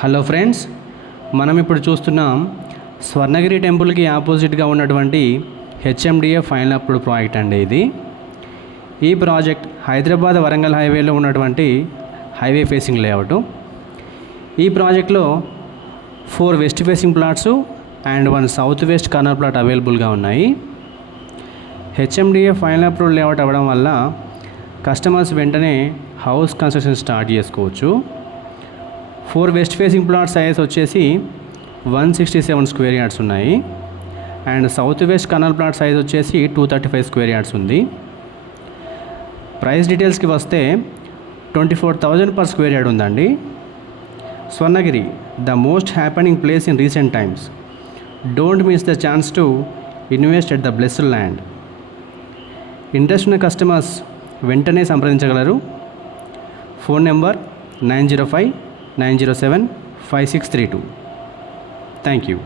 Hello friends, మనం ఇప్పుడు చూస్తున్నాం స్వర్ణగిరి టెంపుల్కి ఆపోజిట్గా ఉన్నటువంటి హెచ్ఎండిఏ ఫైనల్ అప్రూవ్డ్ ప్రాజెక్ట్ అండి. ఈ ప్రాజెక్ట్ హైదరాబాద్ వరంగల్ హైవేలో ఉన్నటువంటి హైవే ఫేసింగ్ లేఅవుట్. ఈ ప్రాజెక్ట్లో 4 west facing plots and 1 south west corner plot అవైలబుల్గా ఉన్నాయి. హెచ్ఎండిఏ ఫైనల్ అప్రూవ్డ్ లేఅవుట్ అవ్వడం వల్ల కస్టమర్స్ వెంటనే హౌస్ కన్స్ట్రక్షన్ స్టార్ట్ చేసుకోవచ్చు. 4 వెస్ట్ ఫేసింగ్ ప్లాట్ సైజ్ వచ్చేసి 167 స్క్వేర్ యార్డ్స్ ఉన్నాయి and south west corner plot size వచ్చేసి 235 స్క్వేర్ యార్డ్స్ ఉంది. ప్రైస్ డీటెయిల్స్కి వస్తే 24,000 పర్ స్క్వేర్ యార్డ్ ఉందండి. Swarnagiri, the most happening place in recent times. Don't miss the chance to invest at the blessed land. Interest ఉన్న customers వెంటనే సంప్రదించగలరు. Phone number 905-907-5632. Thank you.